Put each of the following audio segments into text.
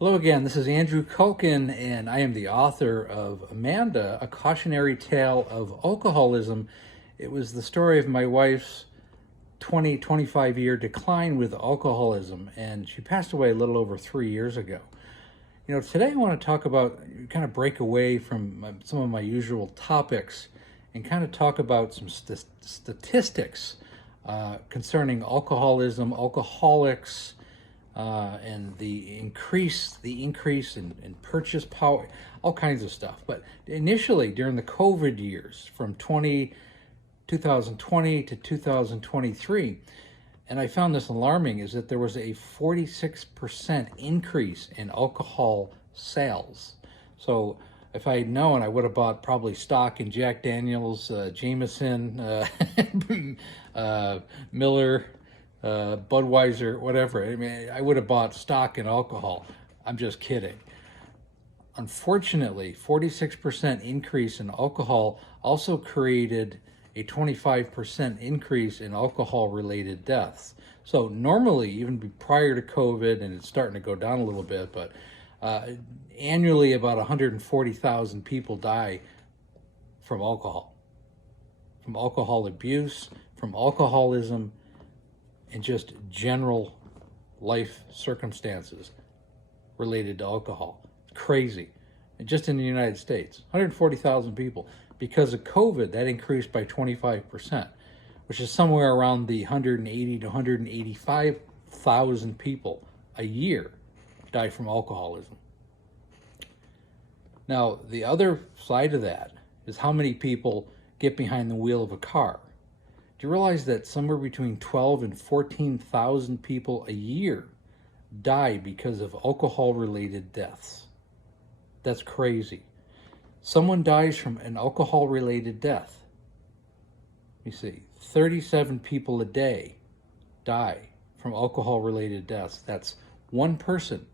Hello again, this is Andrew Koken, and I am the author of Amanda, A Cautionary Tale of Alcoholism. It was the story of my wife's 25-year decline with alcoholism, and she passed away a little over 3 years ago. Today I want to talk about, kind of break away from some of my usual topics and kind of talk about some statistics concerning alcoholism, alcoholics, and the increase in purchase power, all kinds of stuff. But initially, during the COVID years, from 2020 to 2023, and I found this alarming, is that there was a 46% increase in alcohol sales. So if I had known, I would have bought probably stock in Jack Daniels, Jameson, Miller, Budweiser, whatever. I mean, I would have bought stock in alcohol. I'm just kidding. Unfortunately, 46% increase in alcohol also created a 25% increase in alcohol-related deaths. So normally, even prior to COVID, and it's starting to go down a little bit, but annually about 140,000 people die from alcohol abuse, from alcoholism, and just general life circumstances related to alcohol. It's crazy. And just in the United States, 140,000 people. Because of COVID, that increased by 25%, which is somewhere around the 180 to 185,000 people a year die from alcoholism. Now, the other side of that is how many people get behind the wheel of a car. Do you realize that somewhere between 12 and 14,000 people a year die because of alcohol-related deaths? That's crazy. Someone dies from an alcohol-related death. You see, 37 people a day die from alcohol-related deaths. That's one person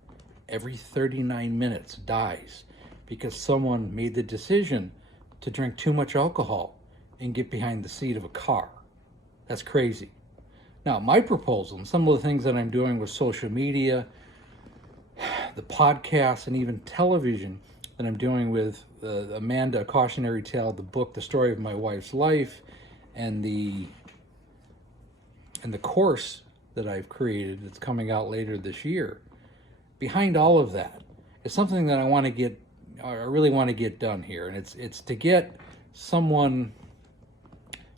every 39 minutes dies because someone made the decision to drink too much alcohol and get behind the seat of a car. That's crazy. Now, my proposal and some of the things that I'm doing with social media, the podcast, and even television that I'm doing with Amanda, A Cautionary Tale, the book, The Story of My Wife's Life, and the course that I've created that's coming out later this year. Behind all of that is something that I really want to get done here, and it's to get someone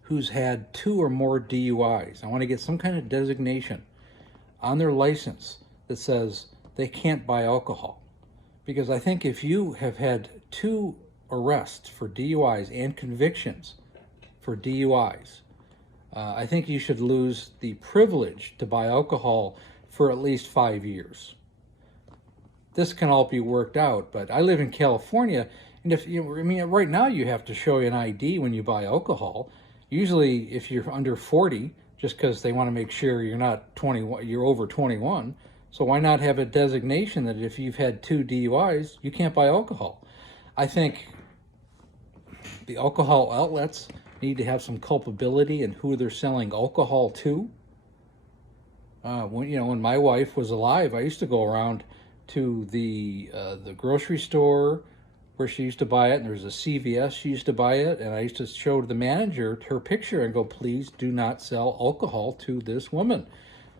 who's had 2 or more DUIs. I want to get some kind of designation on their license that says they can't buy alcohol. Because I think if you have had 2 arrests for DUIs and convictions for DUIs, I think you should lose the privilege to buy alcohol for at least 5 years. This can all be worked out, but I live in California, and right now you have to show an ID when you buy alcohol. Usually, if you're under 40, just because they want to make sure you're not 21, you're over 21. So why not have a designation that if you've had 2 DUIs, you can't buy alcohol? I think the alcohol outlets need to have some culpability in who they're selling alcohol to. When my wife was alive, I used to go around to the grocery store where she used to buy it, and there was a CVS she used to buy it, and I used to show the manager her picture and go, please do not sell alcohol to this woman.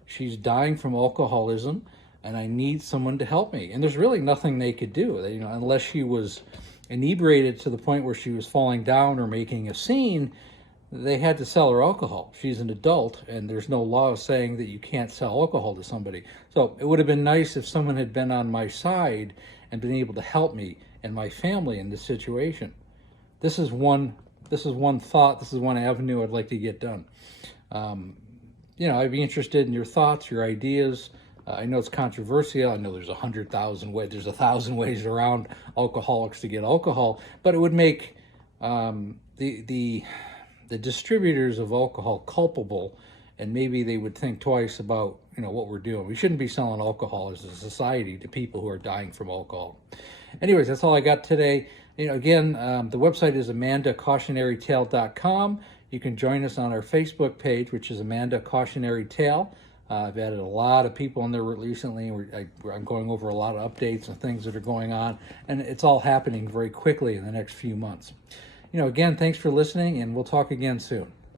She's dying from alcoholism, and I need someone to help me. And there's really nothing they could do, unless she was inebriated to the point where she was falling down or making a scene. They had to sell her alcohol. She's an adult, and there's no law saying that you can't sell alcohol to somebody. So it would have been nice if someone had been on my side and been able to help me and my family in this situation. This is one thought. This is one avenue I'd like to get done. I'd be interested in your thoughts, your ideas. I know it's controversial. I know there's 100,000 ways. There's 1,000 ways around alcoholics to get alcohol, but it would make the distributors of alcohol culpable, and maybe they would think twice about what we're doing. We shouldn't be selling alcohol as a society to people who are dying from alcohol. Anyways, that's all I got today. Again, the website is amandacautionarytale.com. You can join us on our Facebook page, which is Amanda Cautionary Tale. I've added a lot of people in there recently. I'm going over a lot of updates and things that are going on, and it's all happening very quickly in the next few months. Again, thanks for listening, and we'll talk again soon.